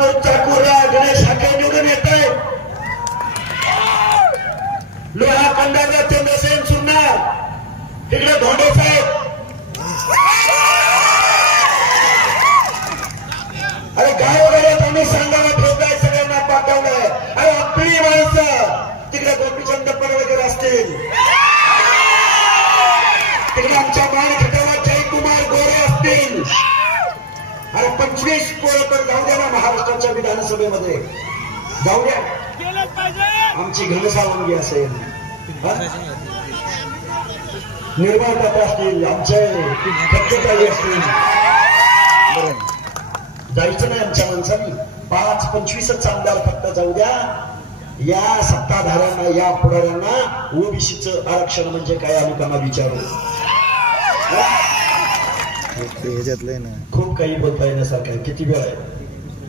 चाकूरला गणेश हाके निवडून येत आहे. लोहा कंडाला चंद्रसेन सुनणार तिकडे धोंडे साहेब. अरे गावोगावात आम्ही सांगायला ठेवताय, सगळ्यांना पाठवलंय. अरे आपली माणसं तिकडे गोपीचंद पडवकर असतील, तिकडे आमच्या माणखटाला जयकुमार गोरे असतील. अरे 25 पोरं तर जाऊ द्या ना महाराष्ट्राच्या विधानसभेमध्ये, जाऊ द्या. आमची घनसावंगी असेल, निर्माणदाता असतील, आमचे खर्चकारी असतील. जायचं नाही आमच्या माणसांनी. 5-25च आमदार फक्त जाऊ द्या. या सत्ताधाऱ्यांना, या पुढाऱ्यांना ओबीसीचं आरक्षण म्हणजे काय आम्ही त्यांना विचारू. खूप काही बोलता येण्यासारखं. किती वेळ आहे?